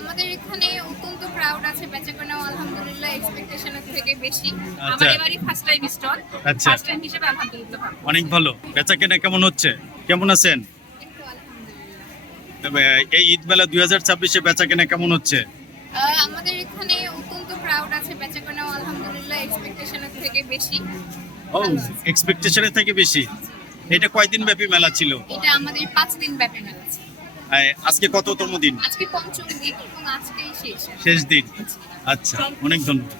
আমাদের এখানে অত্যন্ত ক্রাউড আছে, বেচাকেনাও আলহামদুলিল্লাহ এক্সপেকটেশনের থেকে বেশি। আচ্ছা। আমার এবারই ফার্স্ট টাইম স্টল, আচ্ছা। ফার্স্ট টাইম হিসেবে আলহামদুলিল্লাহ ভালো। অনেক ভালো। বেচাকেনা কেমন হচ্ছে? কেমন আছেন? একটু আলহামদুলিল্লাহ। এই ঈদ মেলা 2026-এ বেচাকেনা কেমন হচ্ছে? আমাদের এখানে অত্যন্ত ক্রাউড আছে, বেচাকেনাও আলহামদুলিল্লাহ এক্সপেকটেশনের থেকে বেশি। ও, ভালো আছে। এক্সপেকটেশনের থেকে বেশি। এটা কয়দিন ব্যাপী মেলা ছিল? এটা আমাদের 5 দিন ব্যাপী মেলা আছে। আজকে কততম দিন? আজকে পঞ্চম দিন এবং আজকেই শেষ। শেষ দিন। আচ্ছা, অনেক ধন্যবাদ।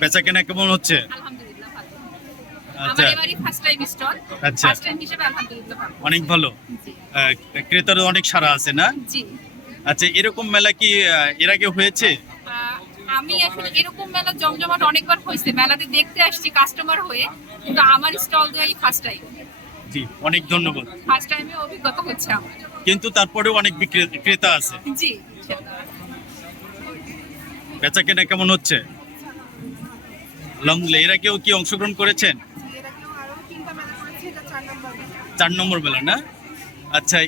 বেচাকেনা কেমন হচ্ছে? আলহামদুলিল্লাহ ভালো। আচ্ছা। আমার এবারই ফার্স্ট টাইম স্টল, আচ্ছা। ফার্স্ট টাইম হিসেবে আলহামদুলিল্লাহ ভালো। অনেক ভালো। জি। ক্রেতারও অনেক সাড়া আছে না? জি। আচ্ছা, এরকম মেলা কি এর আগে হয়েছে? আমি আসলে এরকম মেলা জমজমাট অনেকবার হয়েছে, মেলাতে দেখতে আসছি কাস্টমার হয়ে, কিন্তু আমার স্টল দেওয়াই ফার্স্ট টাইম। জি, অনেক ধন্যবাদ। ফার্স্ট টাইমে অভিজ্ঞতা হচ্ছে আমার। কিন্তু তারপরেও অনেক ক্রেতা আছে। জি। বেচাকেনা কেমন হচ্ছে? আলহামদুলিল্লাহ। এর আগেও কি অংশগ্রহণ করেছেন? এরকম আরো 3টা মেলা করেছি, এটা 4 নম্বর মেলা। 4 নম্বর মেলা না? আচ্ছা,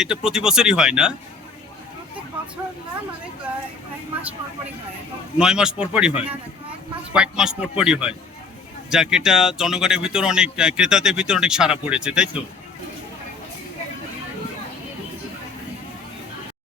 এটা প্রতি বছরই হয় না? প্রত্যেক বছর না, মানে কয়েক মাস পর পরই হয়। 9 মাস পরপরই হয়? না, না, কয়েক মাস পরপরই হয়। যাক, এটা জনগণের ভিতর অনেক ক্রেতাদের ভিতর অনেক সাড়া পড়েছে, তাই তো?